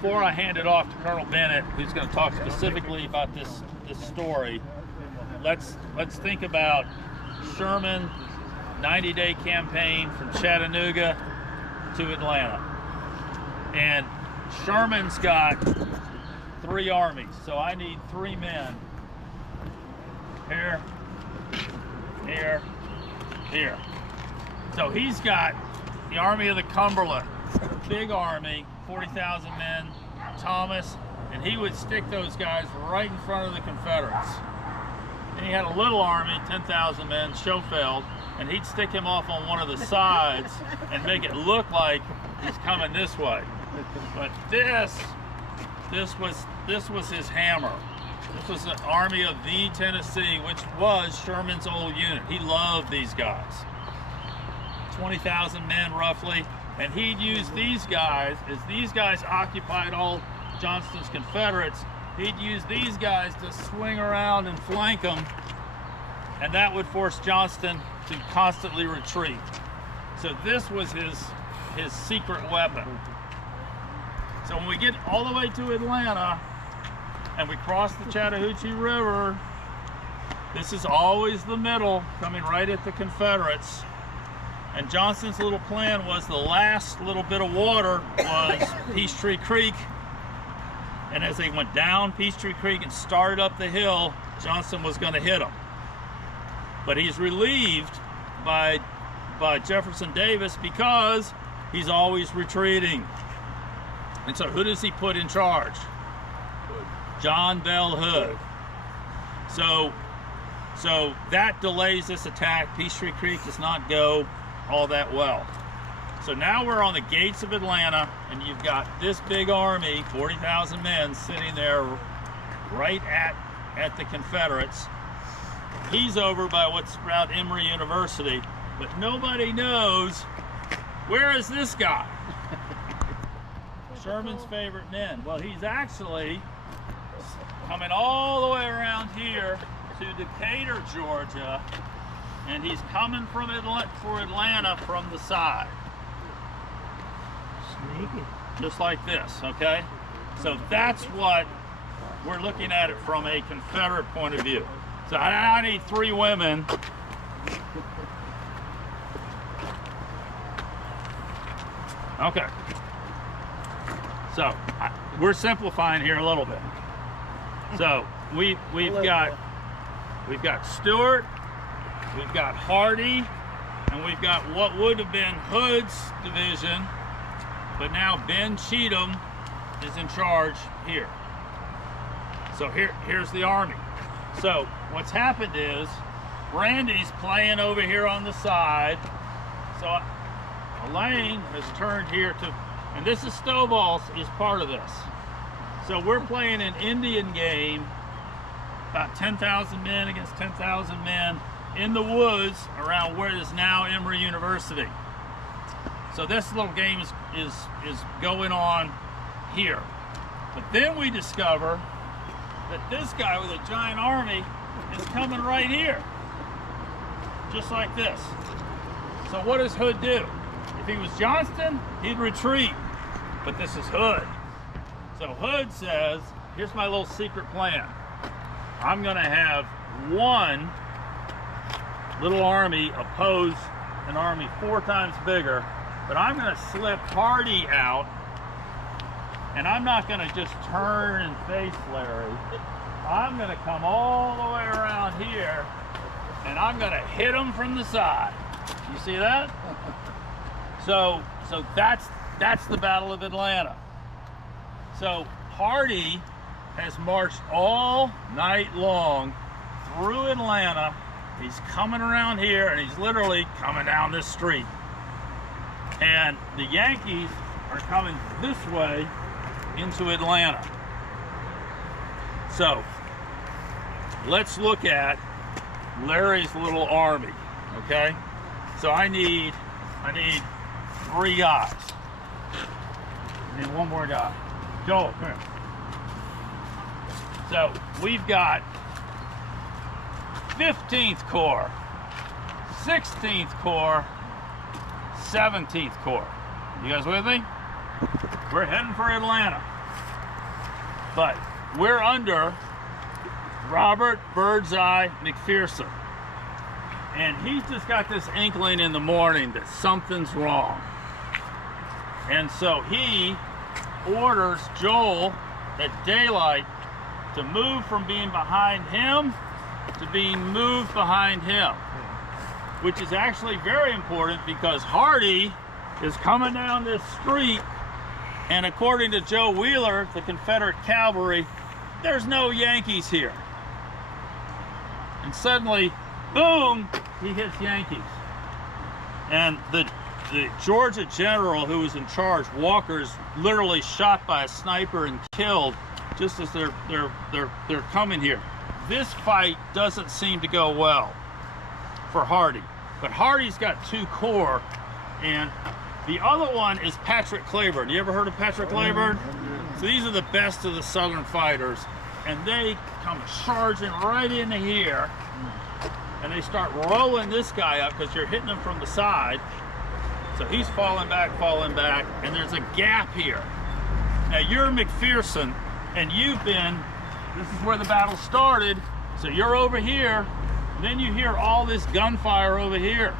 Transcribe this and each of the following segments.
before I hand it off to Colonel Bennet, who's going to talk specifically about this story, let's think about Sherman 90-day campaign from Chattanooga to Atlanta. And Sherman's got 3 armies, so I need 3 men. Here, here, here. So he's got the Army of the Cumberland, big army, 40,000 men, Thomas, and he would stick those guys right in front of the Confederates. And he had a little army, 10,000 men, Schofield, and he'd stick him off on one of the sides and make it look like he's coming this way. But this was his hammer. This was the Army of the Tennessee, which was Sherman's old unit. He loved these guys. 20,000 men roughly, and he'd use these guys, as these guys occupied all Johnston's Confederates, he'd use these guys to swing around and flank them, and that would force Johnston to constantly retreat. So this was his secret weapon. So when we get all the way to Atlanta and we cross the Chattahoochee River, this is always the middle, coming right at the Confederates. And Johnston's little plan was the last little bit of water was Peachtree Creek. And as they went down Peachtree Creek and started up the hill, Johnston was going to hit them. But he's relieved by Jefferson Davis because he's always retreating. And so who does he put in charge? John Bell Hood. So that delays this attack. Peachtree Creek does not go all that well. So now we're on the gates of Atlanta, and you've got this big army, 40,000 men, sitting there right at the Confederates. He's over by what's around Emory University, but nobody knows, where is this guy? Sherman's favorite men. Well, he's actually coming all the way around here to Decatur, Georgia, and he's coming from Atlanta from the side. Sneaky. Just like this, okay? So that's what we're looking at it from a Confederate point of view. So I need 3 women. Okay. So we're simplifying here a little bit. So we've got Stewart, we've got Hardee, and we've got what would have been Hood's division, but now Ben Cheatham is in charge here. So here's the army. So what's happened is Brandy's playing over here on the side. So Elaine has turned here to, and this is Stovall is part of this. So we're playing an Indian game, about 10,000 men against 10,000 men in the woods around where is now Emory University. So this little game is going on here. But then we discover that this guy with a giant army is coming right here, just like this. So what does Hood do? If he was Johnston, he'd retreat, but this is Hood. So Hood says, here's my little secret plan. I'm gonna have one little army oppose an army 4 times bigger, but I'm gonna slip Hardee out, and I'm not gonna just turn and face Larry. I'm gonna come all the way around here, and I'm gonna hit him from the side. You see that? So that's the Battle of Atlanta. So Hardee has marched all night long through Atlanta. He's coming around here, and he's literally coming down this street. And the Yankees are coming this way into Atlanta. So let's look at Larry's little army, okay? So I need 3 guys. I need 1 more guy. Joel, come here. So we've got 15th Corps, 16th Corps, 17th Corps. You guys with me? We're heading for Atlanta. But we're under Robert Birdseye McPherson. And he's just got this inkling in the morning that something's wrong. And so he orders Joel at daylight to move from being behind him to being moved behind him, which is actually very important because Hardy is coming down this street, and according to Joe Wheeler, the Confederate cavalry, there's no Yankees here. And suddenly, boom, he hits Yankees. And the Georgia general who was in charge, Walker's literally shot by a sniper and killed just as they're coming here. This fight doesn't seem to go well for Hardy, but Hardy's got 2 corps, and the other one is Patrick Cleburne. You ever heard of Patrick Cleburne? So these are the best of the Southern fighters, and they come charging right into here, and they start rolling this guy up because you're hitting him from the side. So he's falling back, and there's a gap here. Now you're McPherson, and you've been, this is where the battle started, so you're over here, and then you hear all this gunfire over here.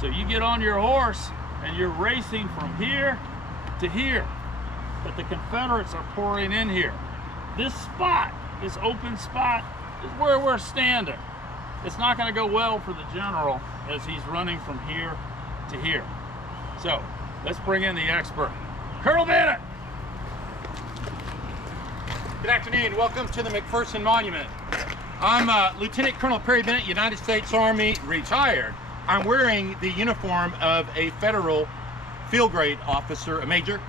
So you get on your horse, and you're racing from here to here. But the Confederates are pouring in here. This spot, this open spot, is where we're standing. It's not going to go well for the general as he's running from here to here. So let's bring in the expert, Colonel Bennet. Good afternoon. Welcome to the McPherson Monument. I'm Lieutenant Colonel Perry Bennet, United States Army, retired. I'm wearing the uniform of a federal field grade officer, a major,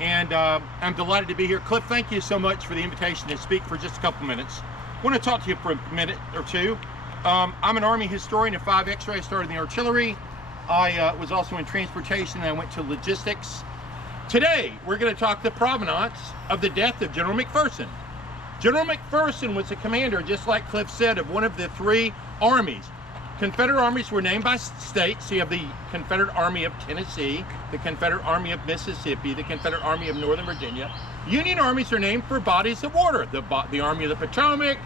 and I'm delighted to be here. Cliff, thank you so much for the invitation to speak for just a couple minutes. I want to talk to you for a minute or two. I'm an Army historian of 5 X-ray. I started in the artillery. I was also in transportation, and I went to logistics. Today, we're going to talk the provenance of the death of General McPherson. General McPherson was a commander, just like Cliff said, of one of the 3 armies. Confederate armies were named by states. So you have the Confederate Army of Tennessee, the Confederate Army of Mississippi, the Confederate Army of Northern Virginia. Union armies are named for bodies of water. The Army of the Potomac,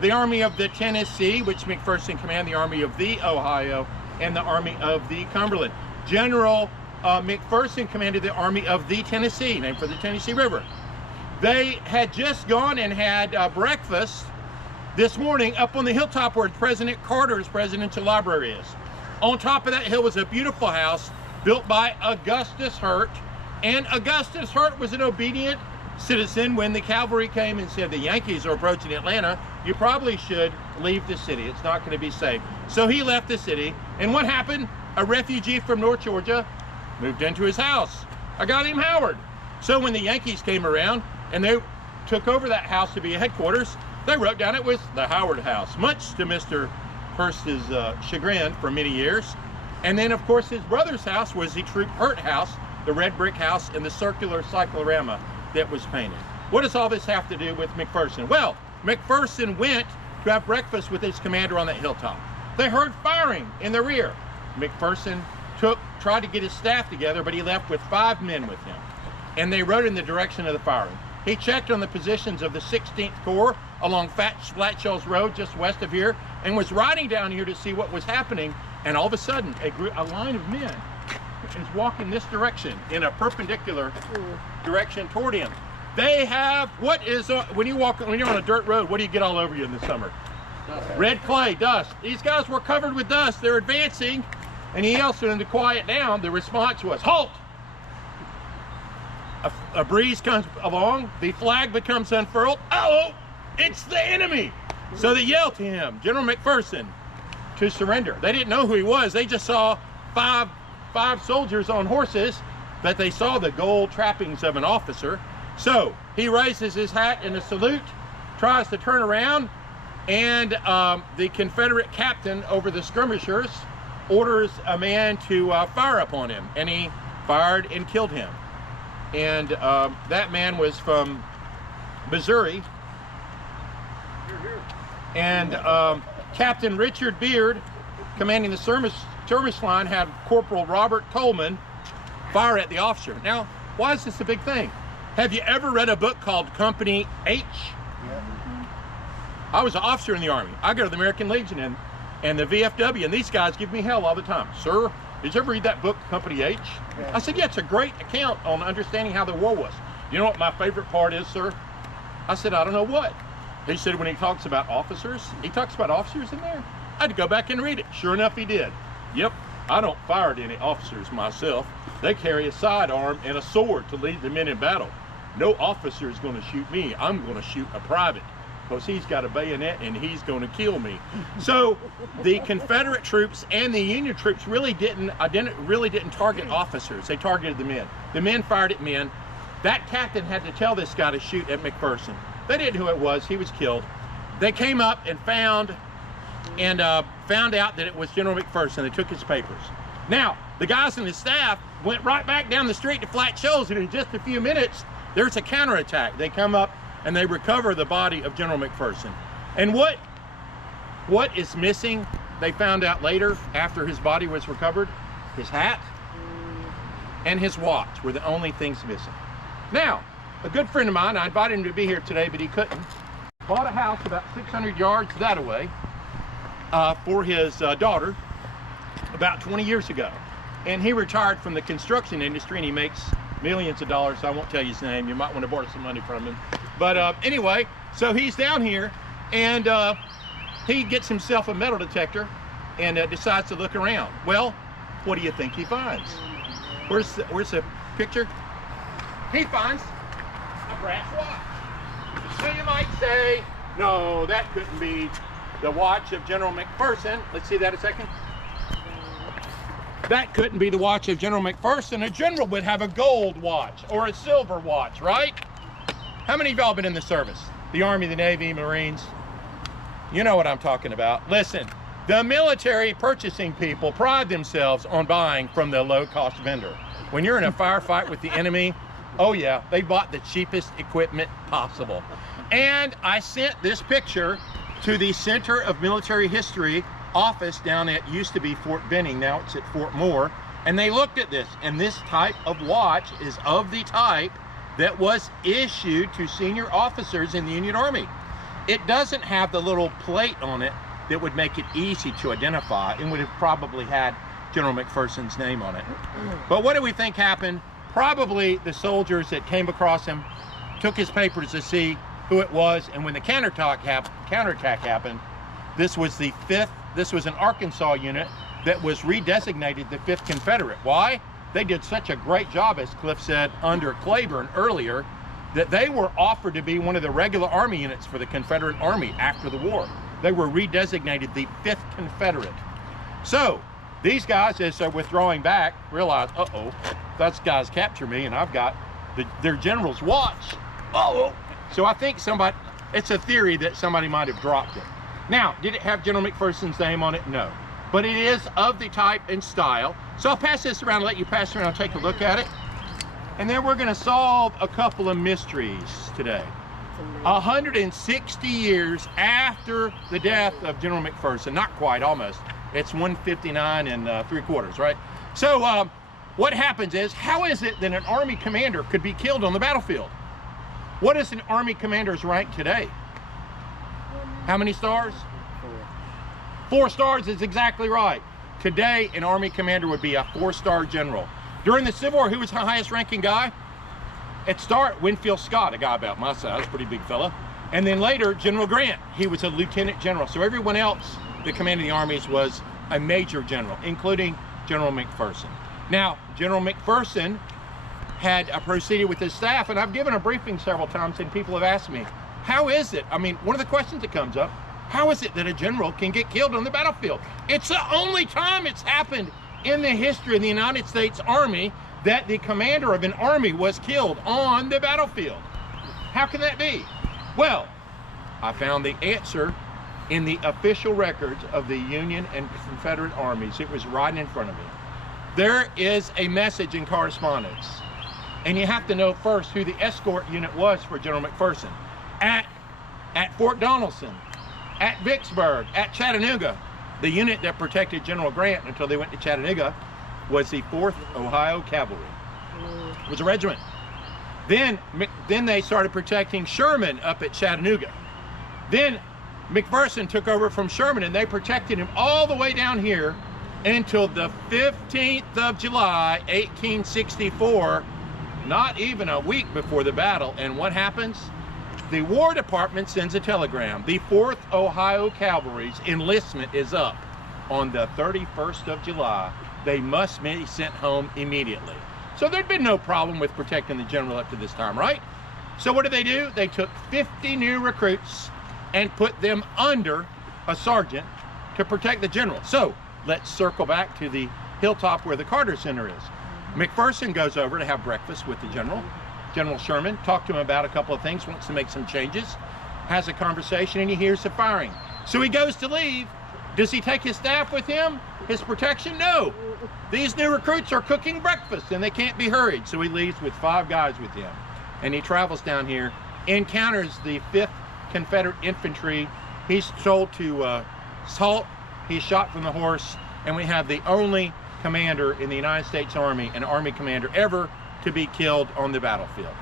the Army of the Tennessee, which McPherson commanded, the Army of the Ohio, and the Army of the Cumberland. General McPherson commanded the Army of the Tennessee, named for the Tennessee River. They had just gone and had breakfast this morning up on the hilltop where President Carter's presidential library is. On top of that hill was a beautiful house built by Augustus Hurt, and Augustus Hurt was an obedient citizen. When the cavalry came and said the Yankees are approaching Atlanta, you probably should leave the city. It's not going to be safe. So he left the city, and what happened? A refugee from North Georgia moved into his house. I got him Howard. So when the Yankees came around and they took over that house to be a headquarters, they wrote down it was the Howard House, much to Mr. Hurst's chagrin for many years. And then, of course, his brother's house was the Troop Hurt House, the red brick house and the circular cyclorama that was painted. What does all this have to do with McPherson? Well, McPherson went to have breakfast with his commander on that hilltop. They heard firing in the rear. McPherson tried to get his staff together, but he left with 5 men with him, and they rode in the direction of the firing. He checked on the positions of the 16th Corps along Flatshell's Road just west of here, and was riding down here to see what was happening, and all of a sudden a line of men is walking this direction in a perpendicular direction toward him. They have, when you're on a dirt road, what do you get all over you in the summer? Red clay, dust. These guys were covered with dust. They're advancing, and he yells to them to quiet down. The response was, halt! A breeze comes along, the flag becomes unfurled. Oh, it's the enemy! So they yell to him, General McPherson, to surrender. They didn't know who he was. They just saw five soldiers on horses, but they saw the gold trappings of an officer. So he raises his hat in a salute, tries to turn around, and the Confederate captain over the skirmishers orders a man to fire upon him, and he fired and killed him. And that man was from Missouri. And Captain Richard Beard, commanding the skirmish line, had Corporal Robert Coleman fire at the officer. Now, why is this a big thing? Have you ever read a book called Company H? I was an officer in the Army. I go to the American Legion and the VFW, and these guys give me hell all the time. Sir, did you ever read that book, Company H? I said, yeah, it's a great account on understanding how the war was. You know what my favorite part is, sir? I said, I don't know what. He said, when he talks about officers, he talks about officers in there. I had to go back and read it. Sure enough, he did. Yep, I don't fire at any officers myself. They carry a sidearm and a sword to lead the men in battle. No officer is going to shoot me. I'm going to shoot a private, because he's got a bayonet and he's going to kill me. So the Confederate troops and the Union troops really didn't target officers. They targeted the men. The men fired at men. That captain had to tell this guy to shoot at McPherson. They didn't know who it was. He was killed. They came up and found out that it was General McPherson. They took his papers. Now, the guys in the staff went right back down the street to Flat Shoals, and in just a few minutes, there's a counterattack. They come up and they recover the body of General McPherson. And what is missing, they found out later after his body was recovered? His hat and his watch were the only things missing. Now, a good friend of mine, I invited him to be here today, but he couldn't, bought a house about 600 yards that away for his daughter about 20 years ago. And he retired from the construction industry, and he makes millions of dollars. I won't tell you his name. You might want to borrow some money from him. But anyway, so he's down here, and he gets himself a metal detector and decides to look around. Well, what do you think he finds? Where's the picture? He finds a brass watch. So you might say, no, that couldn't be the watch of General McPherson. Let's see that a second. That couldn't be the watch of General McPherson. A general would have a gold watch or a silver watch, right? How many of y'all been in the service? The Army, the Navy, Marines? You know what I'm talking about. Listen, the military purchasing people pride themselves on buying from the low-cost vendor. When you're in a firefight with the enemy, oh yeah, they bought the cheapest equipment possible. And I sent this picture to the Center of Military History office down at used to be Fort Benning, now it's at Fort Moore, and they looked at this, and this type of watch is of the type that was issued to senior officers in the Union Army. It doesn't have the little plate on it that would make it easy to identify, and would have probably had General McPherson's name on it. But what do we think happened? Probably the soldiers that came across him took his papers to see who it was, and when the counterattack happened, this was the 5th, this was an Arkansas unit that was redesignated the 5th Confederate. Why? They did such a great job, as Cliff said, under Claiborne earlier, that they were offered to be one of the regular Army units for the Confederate Army after the war. They were redesignated the 5th Confederate. So these guys, as they're withdrawing back, realize, uh-oh, those guys capture me and I've got their general's watch. Uh-oh. So I think somebody, it's a theory that somebody might have dropped it. Now, did it have General McPherson's name on it? No. But it is of the type and style. So I'll pass this around, let you pass it around and take a look at it. And then we're gonna solve a couple of mysteries today. 160 years after the death of General McPherson, not quite, almost. It's 159 and 3/4, right? So what happens is, how is it that an Army commander could be killed on the battlefield? What is an Army commander's rank today? How many stars? 4 stars is exactly right. Today, an Army commander would be a 4-star general. During the Civil War, who was the highest ranking guy? At start, Winfield Scott, a guy about my size, pretty big fella. And then later, General Grant, he was a lieutenant general. So everyone else that commanded the armies was a major general, including General McPherson. Now, General McPherson had proceeded with his staff, and I've given a briefing several times, and people have asked me, how is it? I mean, one of the questions that comes up, how is it that a general can get killed on the battlefield? It's the only time it's happened in the history of the United States Army that the commander of an army was killed on the battlefield. How can that be? Well, I found the answer in the official records of the Union and Confederate armies. It was right in front of me. There is a message in correspondence, and you have to know first who the escort unit was for General McPherson. At Fort Donelson, at Vicksburg, at Chattanooga, the unit that protected General Grant until they went to Chattanooga was the 4th Ohio Cavalry. It was a regiment. Then they started protecting Sherman up at Chattanooga. Then McPherson took over from Sherman, and they protected him all the way down here until the 15th of July, 1864, not even a week before the battle. And what happens? The War Department sends a telegram. The 4th Ohio Cavalry's enlistment is up on the 31st of July. They must be sent home immediately. So there'd been no problem with protecting the general up to this time, right? So what did they do? They took 50 new recruits and put them under a sergeant to protect the general. So let's circle back to the hilltop where the Carter Center is. McPherson goes over to have breakfast with the general, General Sherman, talk to him about a couple of things, wants to make some changes, has a conversation, and he hears the firing. So he goes to leave. Does he take his staff with him, his protection? No. These new recruits are cooking breakfast and they can't be hurried. So he leaves with 5 guys with him. And he travels down here, encounters the 5th Confederate Infantry. He's told to halt. He's shot from the horse. And we have the only commander in the United States Army, an Army commander ever to be killed on the battlefield.